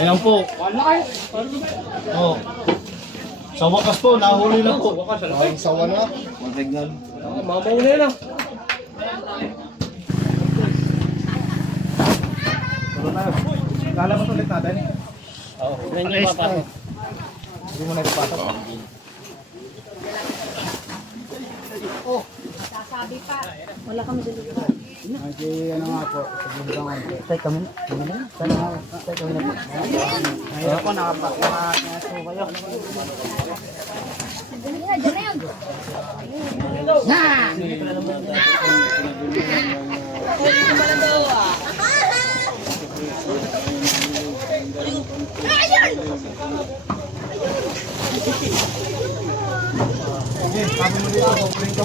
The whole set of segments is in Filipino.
Ayan po. Oh. Sa wakas po, nahuli na po. Ay, sawa na. Matignan. Mamaw na yun ah. Kala mo ulit natin. Oo. Ganyan yung papasok. Hindi mo na ipapasok. Sasabi pa. Wala kami dito. Ay, ano nga po. Sabihin ko. Tay kami na. Tay kami na po. Mahirap po, nakapasuko kayo. Dali na, dyan na yun. Okay, sabi mo dito. Opening ko.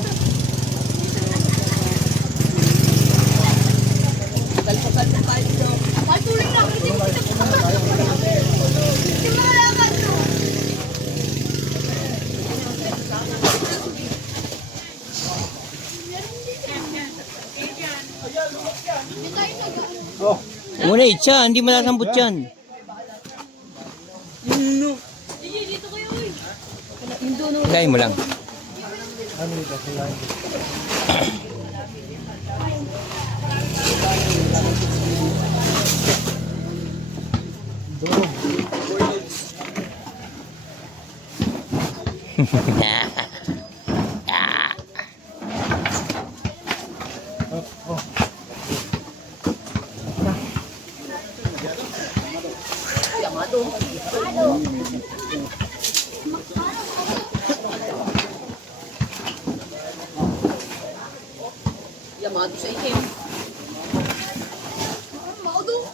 Patuloy na. Hindi malaman to. Muna itcha, hindi malasambot yan. Lagay mo lang. Yamado sa ikim. Maudo.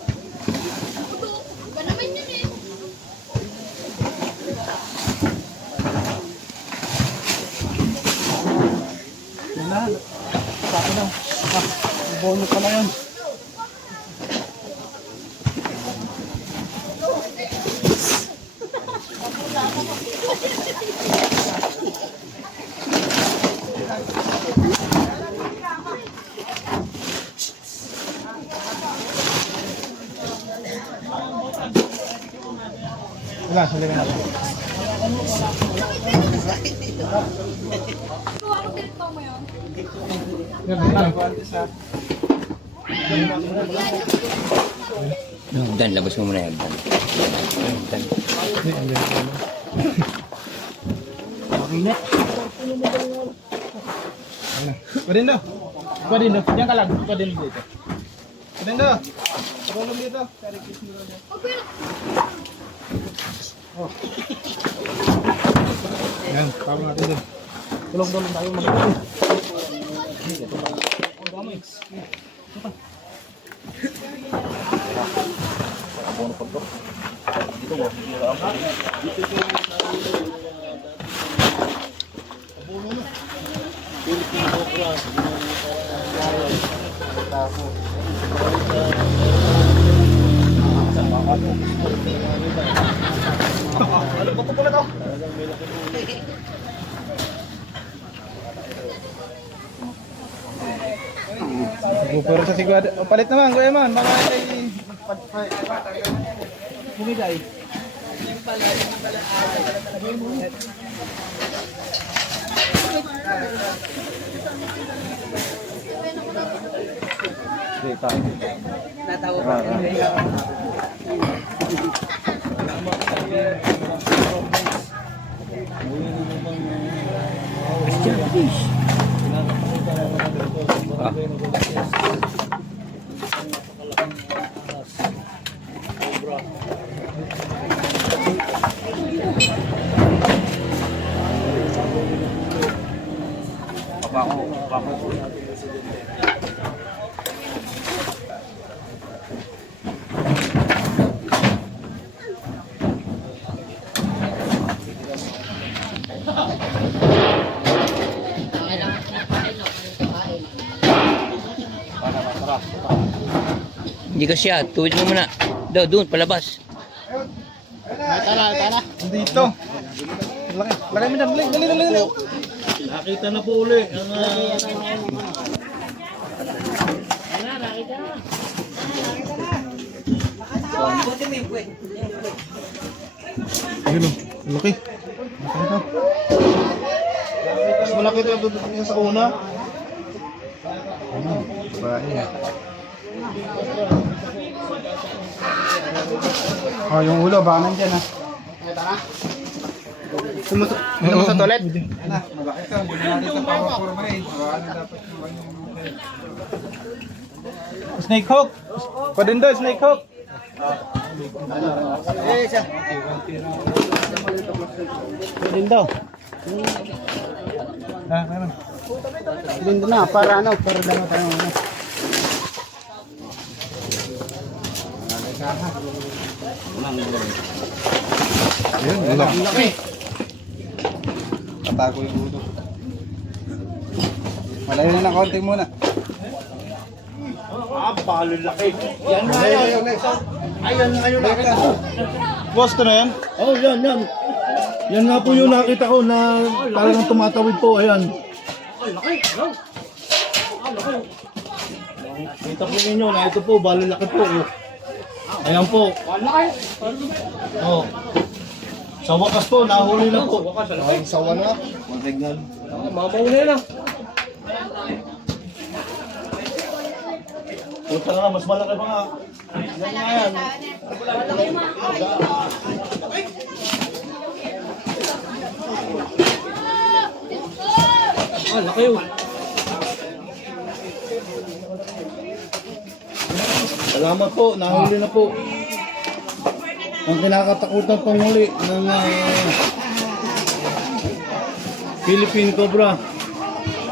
Maudo. Iba naman yun eh. Yan na. Saka na. Bono pa na yan. Wala, sabihin natin. Kuha ko dito mo yun. Hagdan, labas mo muna yung hagdan. Hagdan. Makinit. Pwede do. Pwede do. Diyan ka lang. Pwede do dito. Pwede do. Tulong dito. Oh. Yan, tawag natin din. Tulong-tulong tayo mag-tulong. Ano ba ito pala to? Bupero sa sigwad. O, palit naman, kuya man. Baka ay bumigay. Natawa pa. Hindi ka siya, tuwid mo muna. Doon, palabas. Tala. Dito. Lagay mo dyan. Dali. Nakita na po uli. Ayun o, laki. Mas malaki ito yung dudot niya sa una. Babae. Oh, yung ulo, baka nandyan ha. Ano sa toilet? Snake hook. Pa din daw, snake hook. Pa din daw. Meron. Lindo na, para ano, para dalawa tayo. Ayun, laki. Tatago yung ulo. Malayo na ng konti muna. Yan nga yan. Ayun nakita ko. Boss ko na yan? Oh, yan. Yan nga po yung nakita ko na talagang tumatawid po. Ayan. Kita po ninyo na ito po, balalaki po. Ayan po. Oh. Sa wakas po, nahuli na po. Ay, sawa na. Mamaw na yun ah. Punta nga, mas malaki pa nga. Yan nga yan. Laki yun. Salamat po, nahuli na po. Ang kinakatakutan panghuli ng Philippine Cobra.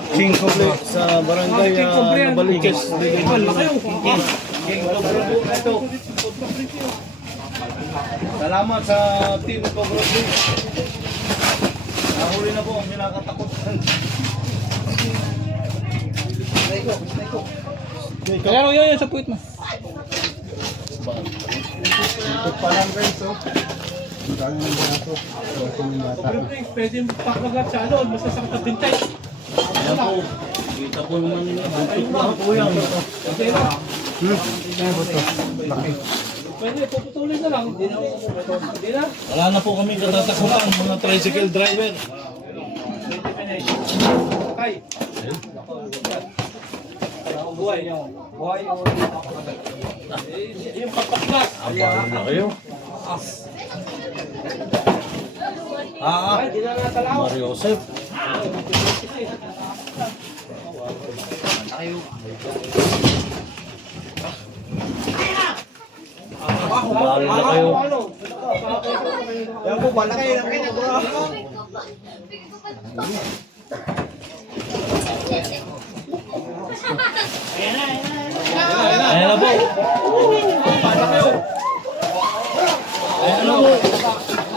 King Cobra sa barangay Nabaliches. Laki yun. King Cobra po na ito. Salamat sa Team Cobra po. Nahuli na po ang kinakatakutan. Kaya mo yun sa puwit mo. Ito pa lang guys, oh. Dami ng bata. Ito ng bata. Pwede pakagat sa ano, basta sa katintay. Ayan po. Kita po naman nila. Buntot lang po yan. Laki. Pwede, puputulin na lang. Hindi na. Wala na po kami katatakutan mga tricycle driver. Kay. Buhay. Buhay o yung pagpaklas. Na kayo? Ay, di na natalaw. Mario Joseph. Balo na kayo. Yan po, bala kayo. Ayan na po. Ayan na po.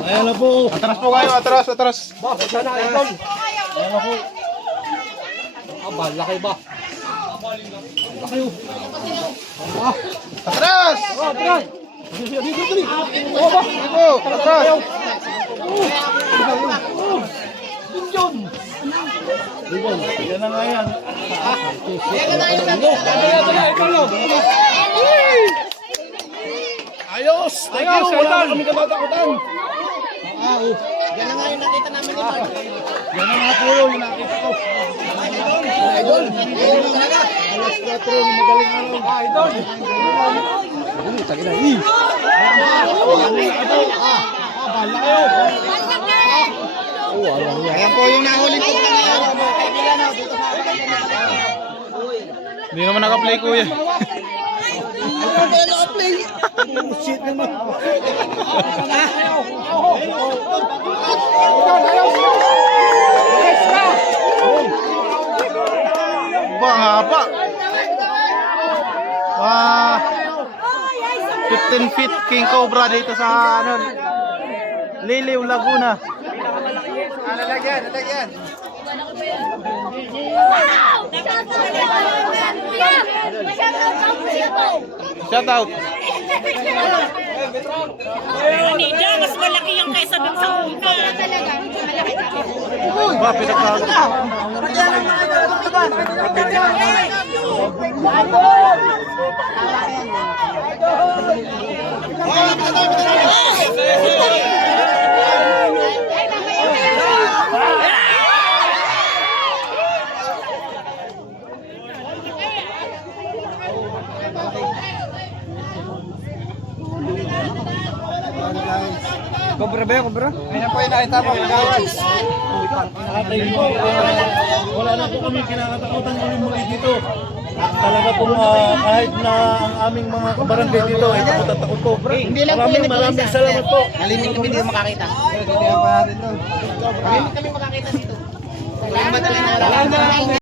Ayan na po. Atras po kayo, atras. Sana idol. Ayan na po. Laki ba? Laki yun. Atras! Atras! Atras! Yan na nga yan. Ayos! Thank you! Wala na kami katatakutan. Yan na nga yung nakita namin ni Mark. Yan na nga po yung nakita ko. Idol. Alas 4, madaling araw. Idol. Bala kayo. Ayan po yung nahuli ko na ngayon. Hindi naman naka-play kuya. Shit naman. Ba, ang haba. 15 feet King Cobra dito sa ano, Liliw, Laguna. Nalagyan. Shout out. Nida, mas malaki yung kaysa dun sa una. Talaga, malaki. Ba, pinagkalo. Kobra ba yun, kobra? Ayun po yung nakita po, guys. Wala na po kami kinakatakutan muli dito. Talaga po kahit na ang aming mga kabarangay dito ay takot po. Hindi lang po yun. Maraming salamat po. Nalimit kami dito makakita. Kaya pa natin doon. Nalimit kami makakita dito. Salamat.